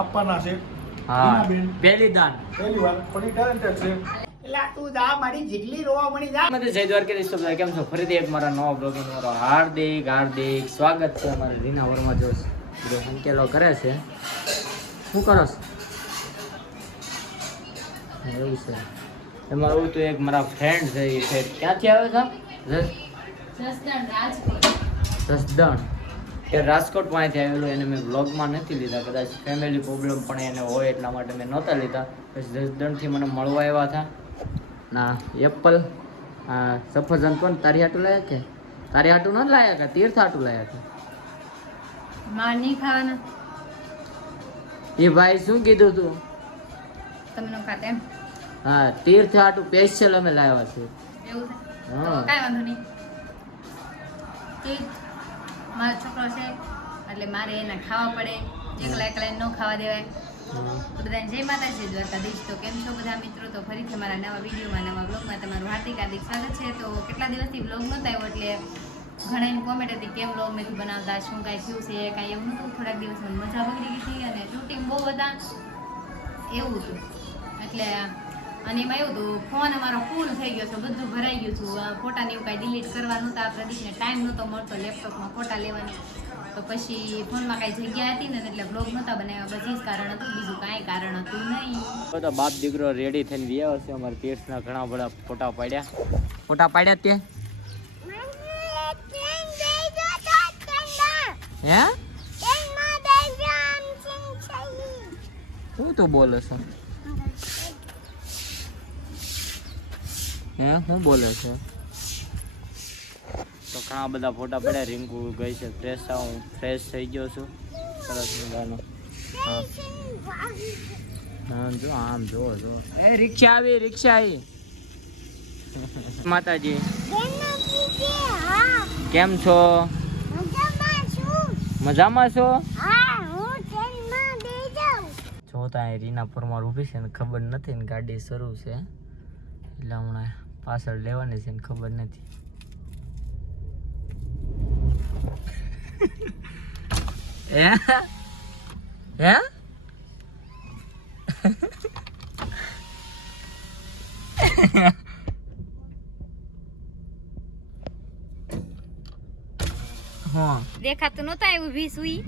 આપવાના છે. હા. પહેલી દાન. પહેલી વાર. પણ ટેલેન્ટેડ છે. એટલે તું જા મારી જેટલી રોવા મળી જા. મને જય દ્વારકાધીશ તો કેમ છો? ફરીથી એક મારા નવા બ્લોગિંગ મારો હાર્દિક હાર્દિક સ્વાગત છે અમારે રીના વર્મા જો સંકેલો કરે છે. શું કરો છો? એવું છે. એમાં એવું તો એક મારા ફ્રેન્ડ છે એ ક્યાંથી આવે છે? જસદણ. એ રાજકોટમાંથી આવેલું એને મેં બ્લોગમાં નથી લીધા કદાચ ફેમિલી પ્રોબ્લેમ પણ એને હોય એટલા માટે મેં નહોતા લીધા. પછી જસદણથી મને મળવા આવ્યા હતા. ના એપલ સફરજન કોણ? તારી હાટું લાયા કે? તારી હાટું ન લાયા કે? તીર્થ હાટું લાયા કે? નહીં ખાવાના. એ ભાઈ શું કીધું તું? તમને ખાતે હા તીર્થ હાટું સ્પેશિયલ અમે લાવ્યા છે એવું છે. કાંઈ વાંધો નહીં. મારો છોકરો છે, એટલે મારે એને ખાવા પડે. એકલા એકલા ન ખાવા દેવાય. બધાને જય માતાજી, દ્વારકાધીશ. તો કેમ છો બધા મિત્રો? તો ફરીથી મારા નવા વિડીયોમાં, નવા બ્લોગમાં તમારું હાર્દિક હાર્દિક સ્વાગત છે. તો કેટલા દિવસથી બ્લોગ નહોતો આવ્યો, એટલે ઘણાની કોમેન્ટ હતી, કેમ બ્લોગ નથી બનાવતા? શું કાંઈ થયું છે? કાંઈ એવું નહોતું. થોડાક દિવસમાં મજા બગડી ગઈ હતી અને શૂટિંગ બહુ બધા એવું હતું. એટલે અને એમાં એવું હતું ફોન અમારો ફૂલ થઈ ગયો છે બધું ભરાઈ ગયું હતું ફોટાને એવું કાંઈ ડિલીટ કરવાનું હતા પ્રદીપને ટાઈમ નહોતો મળતો લેપટોપમાં ફોટા લેવાની તો પછી ફોનમાં કાંઈ જગ્યા હતી ને એટલે બ્લોગ નહોતા બનાવ્યા બધી જ કારણ હતું બીજું કાંઈ કારણ હતું નહીં બધા બાપ દીકરો રેડી થઈને ગયા હશે અમારે કેસના ઘણા બધા ફોટા પાડ્યા ફોટા પાડ્યા તે હે શું તું બોલે છે હે? શું બોલે છે? તો ઘણા બધા ફોટા પડ્યા રિંકુ ગઈ છે ફ્રેશ હું ફ્રેશ થઈ ગયો છું. સરસ મજાનો. હા. જો આમ જો જો. એ રિક્ષા આવી રિક્ષા આવી. માતાજી. કેમ છો? મજામાં છો? જોતા અહીં રીના પરમાર ઊભી છે ને ખબર નથી ને ગાડી શરૂ છે. એટલે હમણાં પાછળ લેવાની છે ને ખબર નથી. હે? હે? દેખાતું નહોતા એવું ભી સુઈ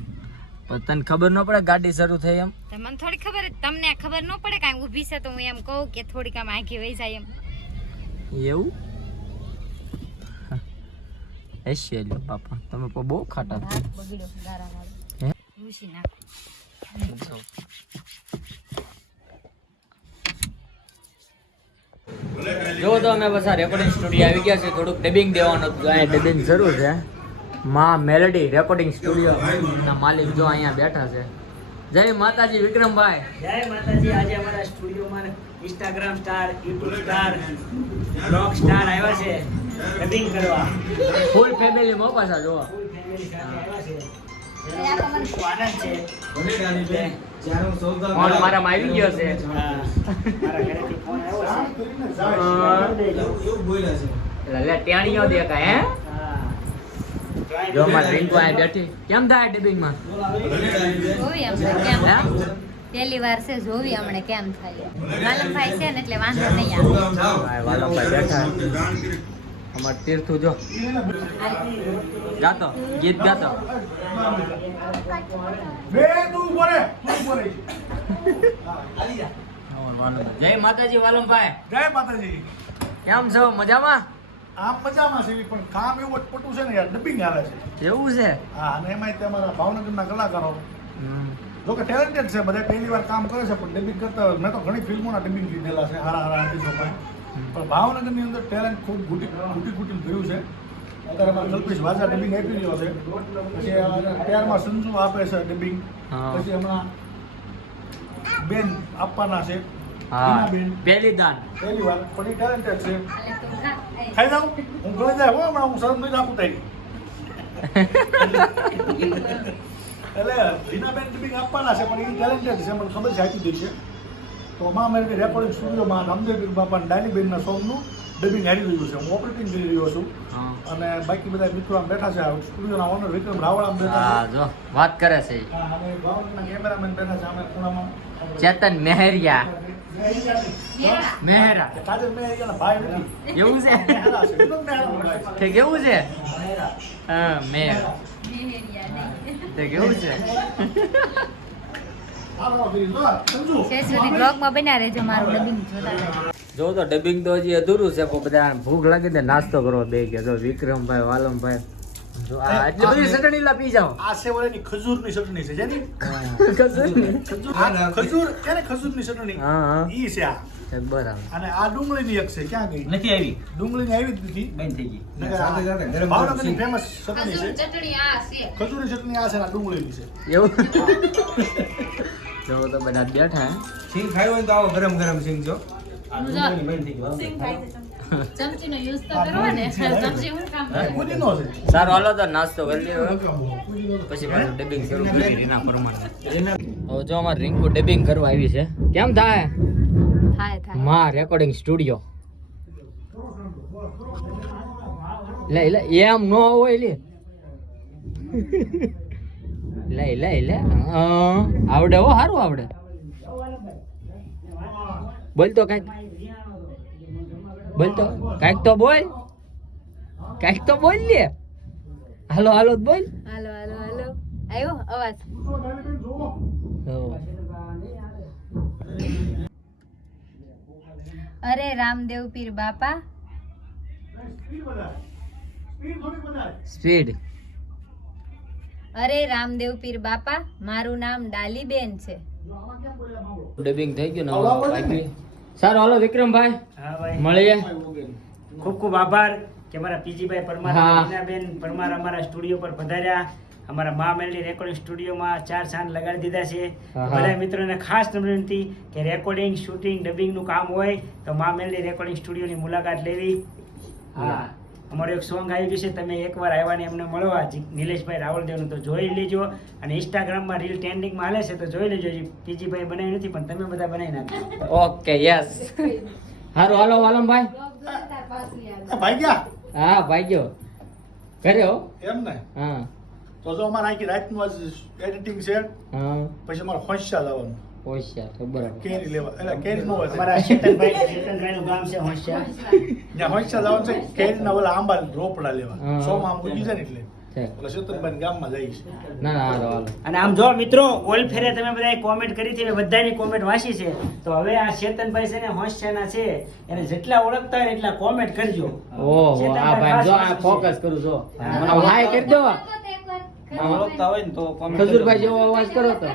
તને ખબર ન પડે ગાડી શરૂ થઈ એમ? તો મને થોડી ખબર તમને ખબર ન પડે કાંઈ ઊભી છે તો હું એમ કહું કે થોડીક આમ આંખી વહી જાય એમ. એવું? એશિયા લ્યો બાપા. તમે બહુ ખાટા હે? જો તો અમે બસ આ રેકોર્ડિંગ સ્ટુડિયો આવી ગયા છે થોડુંક ડબિંગ દેવાનું હતું. અહીંયા ડબિંગ જરૂર છે. માં મેલેડી રેકોર્ડિંગ સ્ટુડિયો ના માલિક જો અહીંયા બેઠા છે. જય માતાજી વિક્રમભાઈ. જય માતાજી. આજે અમારા સ્ટુડિયોમાં Instagram star YouTube star blog star આવ્યા છે. કટિંગ કરવા. ફૂલ ફેમિલી મોપાસા જોવા ફૂલ ફેમિલી સાથે આવ્યા છે. ફોન મારામાં આવી ગયો છે. મારા ટેણીઓ દેખાય હે? જો માં ડ્રિંક બેઠી. કેમ થાય કેમ? હે? પહેલી વાર છે જોવી હમણાં કેમ થાય. વાલમભાઈ છે ને એટલે વાંધો નહીં આવે. વાલમભાઈ બેઠા અમાર તીર્થુ જો. ગાતો ગીત ગાતો. બે તું ઊભો તું તું આલી જા જય માતાજી વાલમભાઈ. જય માતાજી. કેમ છો? મજામાં? આમ મજામાં છે પણ કામ એવું અટપટું છે ને યાર ડબિંગ આવે છે. એવું છે? હા અને એમાંય તમારા ભાવનગરના કલાકારો. હમ. જો કે ટેલેન્ટેડ છે બધા પહેલી વાર કામ કરે છે પણ ડબિંગ કરતા હોય. મેં તો ઘણી ફિલ્મોના ડબિંગ લીધેલા છે હારા હારા આર્ટિસ્ટો પણ પણ ભાવનગરની અંદર ટેલેન્ટ ખૂબ ઘૂટી ઘૂટી ઘૂટી ભર્યું છે. અત્યારે અમારે કલ્પેશ વાજા ડબિંગ આપી રહ્યો છે. પછી આ ત્યારમાં સંજુ આપે છે ડબિંગ પછી હમણાં બેન આપવાના છે. પહેલી દાન. પહેલી વાર પણ એ ટેલેન્ટેડ છે. ખાઈ જાઉં હું ગળી જાય હો હમણાં હું શરમ નહીં આપું તઈ. એટલે રીનાબેન ડબિંગ આપવાના છે પણ એ ટેલેન્ટેડ છે મને ખબર છે આપી છે. તો માં મેરી રેકોર્ડિંગ સ્ટુડિયોમાં રામદેવ બાપા ડાલીબેનના સોંગનું ડબિંગ હારી રહ્યું છે. હું ઓપરેટિંગ કરી રહ્યો છું. અને બાકી બધા મિત્રો આમ બેઠા છે સ્ટુડિયોના ઓનર વિક્રમ રાવળ આમ બેઠા છે. વાત કરે છે અને કેમેરામેન બેઠા છે અમે ખૂણામાં. ચેતન મહેરિયા. મહેરા. એવું છે. તે કેવું છે? હા મેહરા. તે કેવું છે? જો, સમજુ. ત્યાં સુધી બ્લોગમાં બન્યા રહેજો મારું ડબિંગ જોતા રહેજો. જો તો ડબિંગ તો હજી અધૂરું છે પણ બધા ભૂખ લાગી ને નાસ્તો કરવો બે કે જો વિક્રમભાઈ વાલમભાઈ. એટલી બધી ચટણી લા પી જાઓ. આ સેવડાની ખજૂરની ચટણી છે જેની? ખજૂર આ ખજૂર ક્યારે ખજૂરની ચટણી? હા હા. ઈ છે આ. બરાબર. અને આ ડુંગળીની એક છે ક્યાં ગઈ? નથી આવી. ડુંગળીની આવી જ નથી. બંધ થઈ ગઈ. સાથે સાથે ગરમ ભાવનગરની ગરમ ફેમસ ચટણી છે. ચટણી આ છે. ખજૂરની ચટણી આ છે આ ડુંગળીની છે. એવું? જો તો બધા બેઠા સિંગ ખાયો હોય તો આવો ગરમ ગરમ સિંગ જો. હું જો. ચમચીનો યુઝ તો કરવો ને. ચમચી હું કામ હે, કરું? પુદીનો છે સારું હાલો તો નાસ્તો કરી પછી પાછું ડબિંગ શરૂ કરી રીના પ્રમાણે. હવે જો અમારે રિંકુ ડબિંગ કરવા આવી છે. કેમ થાય? થાય થાય. માં રેકોર્ડિંગ સ્ટુડિયો લે લે એમ નો હોય લે. લે લે લે. હા, આવડે હો સારું આવડે. બોલ તો કાંઈક. બોલ તો કાઈક તો બોલ. કાઈક તો બોલ લે. હાલો હાલો બોલ. હાલો હાલો હાલો. આવ્યો અવાજ. અરે રામદેવ પીર બાપા. સ્પીડ. અરે રામદેવ પીર બાપા મારું નામ ડાલીબેન છે. ડબિંગ થઈ ગયું ને સારું હાલો વિક્રમભાઈ. હા ભાઈ. મળીએ. ખૂબ ખૂબ આભાર કે અમારા પીજીભાઈ પરમાર બેન પરમાર અમારા સ્ટુડિયો પર પધાર્યા. અમારા મા મેલડી રેકોર્ડિંગ સ્ટુડિયોમાં ચાર ચાંદ લગાડી દીધા છે. બધા મિત્રોને ખાસ વિનંતી કે રેકોર્ડિંગ શૂટિંગ ડબિંગનું કામ હોય તો મા મેલડી રેકોર્ડિંગ સ્ટુડિયોની મુલાકાત લેવી. હા. અમારું એક સોંગ આવી ગયું છે તમે એકવાર આવ્યા ને એમને મળવા. જી- નિલેશભાઈ રાવળદેવનું તો જોઈ લેજો. અને ઇન્સ્ટાગ્રામમાં રીલ ટ્રેન્ડિંગમાં હાલે છે તો જોઈ લેજો. પીજીભાઈ બનાવી નથી પણ તમે બધા બનાવી નાખો ઓકે યસ હારું હાલો વાલમભાઈ ભાઈ. ગયા? હા ભાઈ ગયો. ઘરે હો? એમ ને? હા. તો જો અમારે આખી રાતનું આજ એડિટિંગ છે હા. પછી અમારે હોશિયાર લાવવાનું. હોશિયાર ખબર કેરી લેવા એટલે કેરી નો હોય અમારા ચેતનભાઈ નું ગામ છે હોશિયાર. ને હોશિયાર લાવ છે કેરીના ઓલા આંબા રોપડા લેવા. સો માં ઉગી જાય ને એટલે. છે. એટલે શેતનભાઈ ગામમાં જઈશ ના ના હાલો હાલો. અને આમ જો મિત્રો ઓલ ફેરે તમે બધાએ કોમેન્ટ કરી હતી બધાની કોમેન્ટ વાંચી છે. તો હવે આ ચેતનભાઈ છે ને હોશિયારના છે. એને જેટલા ઓળખતા હોય એટલા કોમેન્ટ કરજો. ઓહો આ ભાઈ જો આ ફોકસ કરું છો. હાય કરી દો. ઓળખતા હોય ને તો ખજૂરભાઈ જેવો અવાજ કરો તો.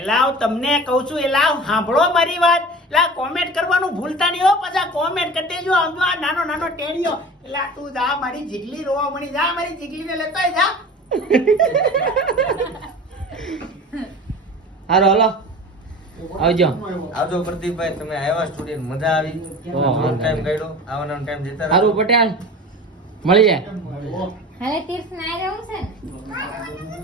એલાવ તમને કહું છું એલાવ સાંભળો મારી વાત. એલા કોમેન્ટ કરવાનું ભૂલતા નહીં હો પાછા કોમેન્ટ કરી દેજો આમ આ નાનો નાનો ટેણીઓ એટલે તું જા મારી જીગલી રોવા મળી. જા મારી જીગલીને લેતો જા. હારો હાલો. આવજો. આવજો પ્રદીપભાઈ તમે આવ્યા સ્ટુડિયો મજા આવી. ટાઈમ કાઢ્યો આવવાનો ટાઈમ જતા રહો. હારું પટેલ. મળીએ. હવે તીર્થ ના જવું છે ને?